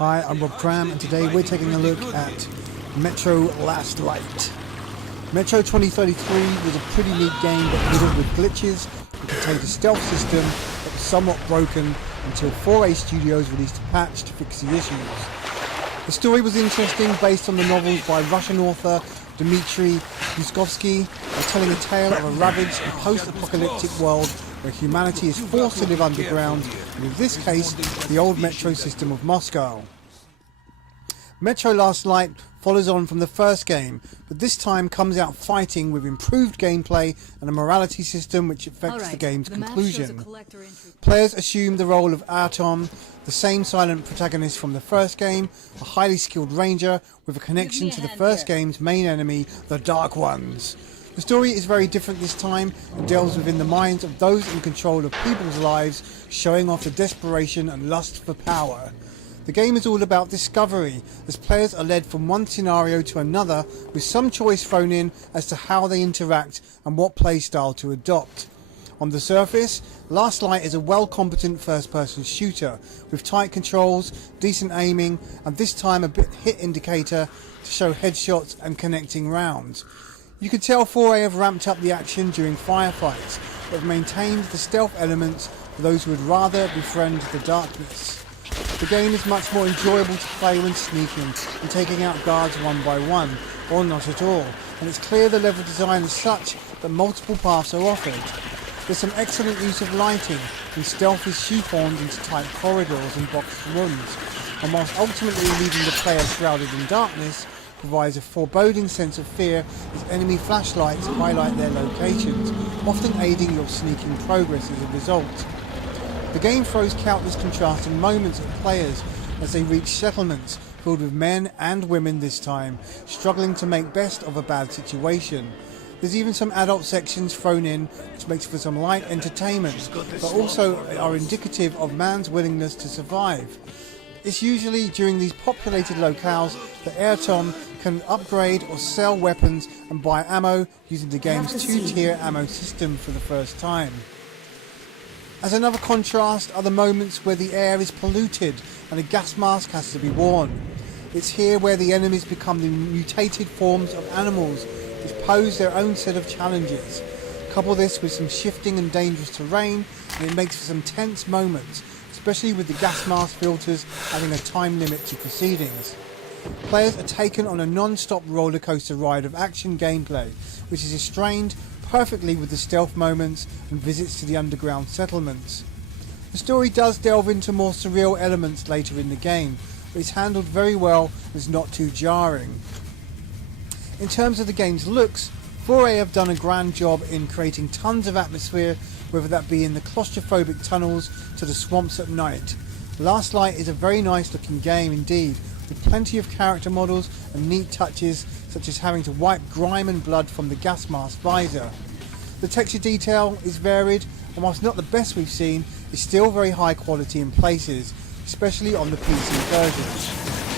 Hi, I'm Rob Cram, and today we're taking a look at Metro Last Light. Metro 2033 was a pretty neat game but riddled with glitches. It contained a stealth system that was somewhat broken until 4A Studios released a patch to fix the issues. The story was interesting, based on the novels by Russian author Dmitry Glukhovsky, telling a tale of a ravaged and post-apocalyptic world where humanity is forced to live underground, and in this case, the old metro system of Moscow. Metro Last Light follows on from the first game, but this time comes out fighting with improved gameplay and a morality system which affects the game's conclusion. Players assume the role of Atom, the same silent protagonist from the first game, a highly skilled ranger with a connection to the first game's main enemy, the Dark Ones. The story is very different this time and delves within the minds of those in control of people's lives, showing off the desperation and lust for power. The game is all about discovery, as players are led from one scenario to another with some choice thrown in as to how they interact and what playstyle to adopt. On the surface, Last Light is a well-competent first-person shooter with tight controls, decent aiming, and this time a bit hit indicator to show headshots and connecting rounds. You can tell 4A have ramped up the action during firefights, but have maintained the stealth elements for those who would rather befriend the darkness. The game is much more enjoyable to play when sneaking and taking out guards one by one, or not at all, and it's clear the level design is such that multiple paths are offered. There's some excellent use of lighting, and stealth is shoehorned into tight corridors and boxed rooms, and whilst ultimately leaving the player shrouded in darkness, provides a foreboding sense of fear as enemy flashlights highlight their locations, often aiding your sneaking progress as a result. The game throws countless contrasting moments at players as they reach settlements filled with men and women this time, struggling to make best of a bad situation. There's even some adult sections thrown in, which makes for some light entertainment, but also are indicative of man's willingness to survive. It's usually during these populated locales that Atom can upgrade or sell weapons and buy ammo using the game's two-tier ammo system for the first time. As another contrast are the moments where the air is polluted and a gas mask has to be worn. It's here where the enemies become the mutated forms of animals which pose their own set of challenges. Couple this with some shifting and dangerous terrain and it makes for some tense moments, especially with the gas mask filters having a time limit to proceedings. Players are taken on a non-stop roller coaster ride of action gameplay, which is restrained perfectly with the stealth moments and visits to the underground settlements. The story does delve into more surreal elements later in the game, but it's handled very well and is not too jarring. In terms of the game's looks, 4A have done a grand job in creating tons of atmosphere, whether that be in the claustrophobic tunnels to the swamps at night. Last Light is a very nice looking game indeed, with plenty of character models and neat touches such as having to wipe grime and blood from the gas mask visor. The texture detail is varied and whilst not the best we've seen, is still very high quality in places, especially on the PC version.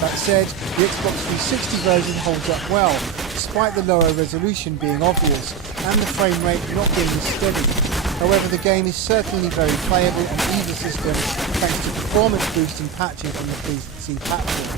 That said, the Xbox 360 version holds up well, despite the lower resolution being obvious and the frame rate not being as steady. However, the game is certainly very playable on either system thanks to performance boosting patches on the PC platform.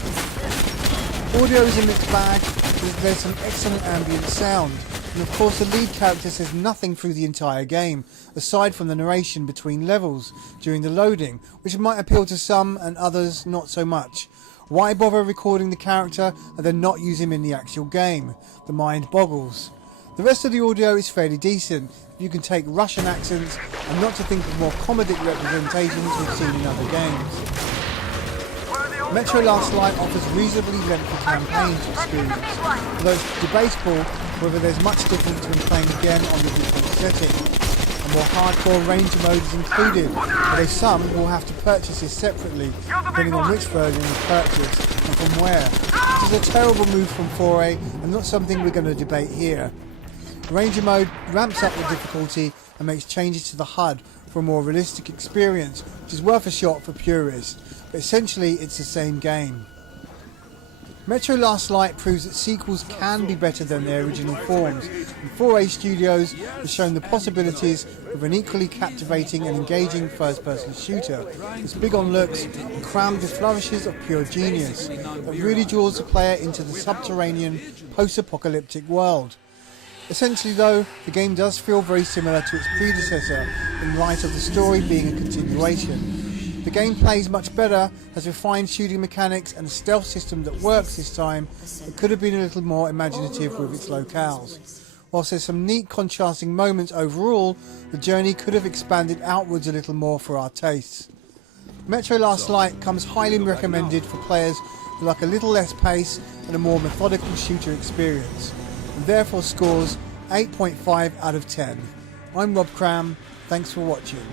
Audio is a mixed bag, but there's some excellent ambient sound, and of course the lead character says nothing through the entire game, aside from the narration between levels during the loading, which might appeal to some and others not so much. Why bother recording the character and then not use him in the actual game? The mind boggles. The rest of the audio is fairly decent, if you can take Russian accents and not to think of more comedic representations we've seen in other games. Metro Last Light offers reasonably lengthy campaign to experience, although it's debatable whether there's much difference between playing again on the default setting. A more hardcore ranger mode is included, although some will have to purchase this separately, depending on which version is purchased and from where. This is a terrible move from 4A and not something we're going to debate here. Ranger mode ramps up the difficulty and makes changes to the HUD for a more realistic experience, which is worth a shot for purists, but essentially it's the same game. Metro Last Light proves that sequels can be better than their original forms, and 4A Studios has shown the possibilities of an equally captivating and engaging first-person shooter that's big on looks and crammed with flourishes of pure genius that really draws the player into the subterranean, post-apocalyptic world. Essentially though, the game does feel very similar to its predecessor in light of the story being a continuation. The gameplay is much better, has refined shooting mechanics and a stealth system that works this time, but could have been a little more imaginative with its locales. Whilst there's some neat contrasting moments overall, the journey could have expanded outwards a little more for our tastes. Metro Last Light comes highly recommended for players who like a little less pace and a more methodical shooter experience, and therefore scores 8.5 out of 10. I'm Rob Cram, thanks for watching.